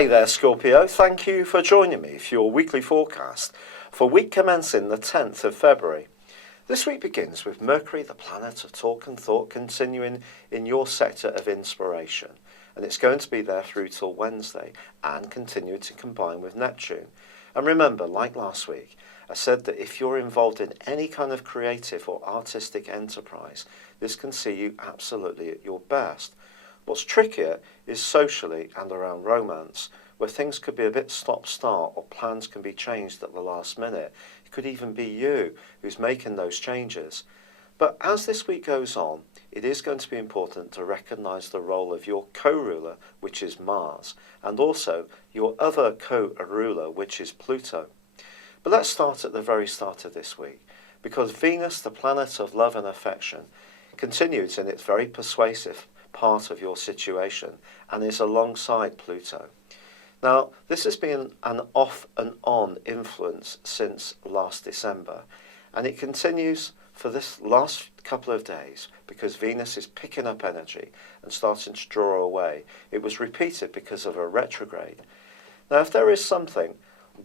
Hi there, Scorpio. Thank you for joining me for your weekly forecast for week commencing the 10th of February. This week begins with Mercury, the planet of talk and thought, continuing in your sector of inspiration. And it's going to be there through till Wednesday and continue to combine with Neptune. And remember, like last week, I said that if you're involved in any kind of creative or artistic enterprise, this can see you absolutely at your best. What's trickier is socially and around romance, where things could be a bit stop-start or plans can be changed at the last minute. It could even be you who's making those changes. But as this week goes on, it is going to be important to recognise the role of your co-ruler, which is Mars, and also your other co-ruler, which is Pluto. But let's start at the very start of this week, because Venus, the planet of love and affection, continues in its very persuasive part of your situation and is alongside Pluto. Now, this has been an off and on influence since last December, and it continues for this last couple of days because Venus is picking up energy and starting to draw away. It was repeated because of a retrograde. Now, if there is something,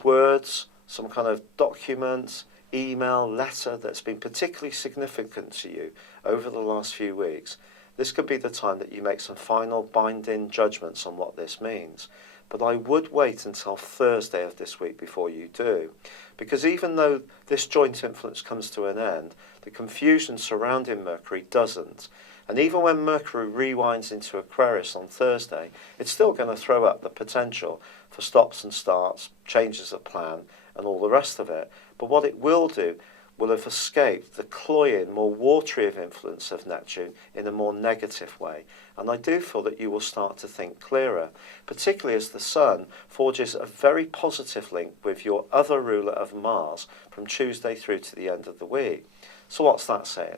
words, some kind of document, email, letter that's been particularly significant to you over the last few weeks, this could be the time that you make some final binding judgments on what this means. But I would wait until Thursday of this week before you do, because even though this joint influence comes to an end, the confusion surrounding Mercury doesn't. And even when Mercury rewinds into Aquarius on Thursday, it's still going to throw up the potential for stops and starts, changes of plan, and all the rest of it. But what it will do will have escaped the cloying, more watery of influence of Neptune in a more negative way. And I do feel that you will start to think clearer, particularly as the Sun forges a very positive link with your other ruler of Mars from Tuesday through to the end of the week. So what's that saying?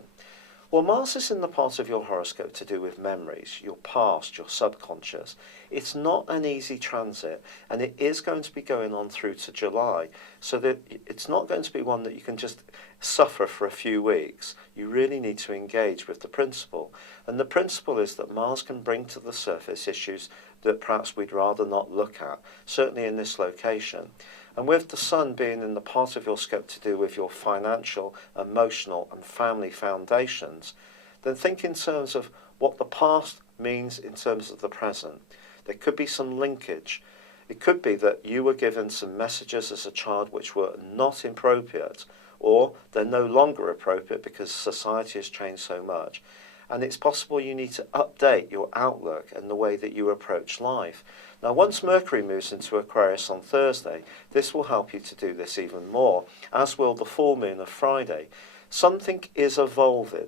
Well, Mars is in the part of your horoscope to do with memories, your past, your subconscious. It's not an easy transit, and it is going to be going on through to July, so that it's not going to be one that you can just suffer for a few weeks. You really need to engage with the principle. And the principle is that Mars can bring to the surface issues that perhaps we'd rather not look at, certainly in this location. And with the Sun being in the part of your scope to do with your financial, emotional and family foundations, then think in terms of what the past means in terms of the present. There could be some linkage. It could be that you were given some messages as a child which were not appropriate, or they're no longer appropriate because society has changed so much. And it's possible you need to update your outlook and the way that you approach life. Now, once Mercury moves into Aquarius on Thursday, this will help you to do this even more, as will the full moon of Friday. Something is evolving,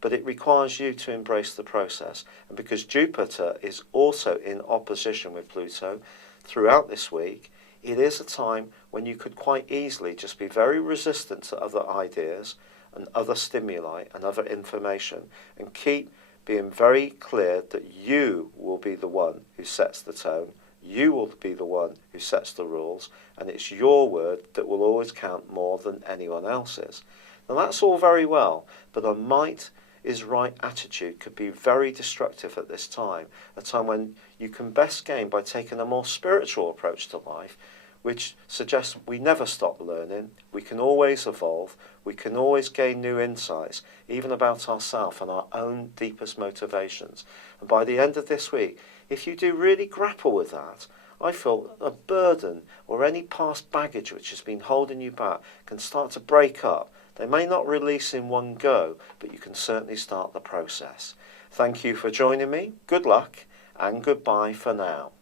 but it requires you to embrace the process. And because Jupiter is also in opposition with Pluto throughout this week, it is a time when you could quite easily just be very resistant to other ideas and other stimuli and other information, and keep being very clear that you will be the one who sets the tone, you will be the one who sets the rules, and it's your word that will always count more than anyone else's. Now that's all very well, but a might is right attitude could be very destructive at this time, a time when you can best gain by taking a more spiritual approach to life, which suggests we never stop learning, we can always evolve, we can always gain new insights, even about ourselves and our own deepest motivations. And by the end of this week, if you do really grapple with that, I feel a burden or any past baggage which has been holding you back can start to break up. They may not release in one go, but you can certainly start the process. Thank you for joining me, good luck, and goodbye for now.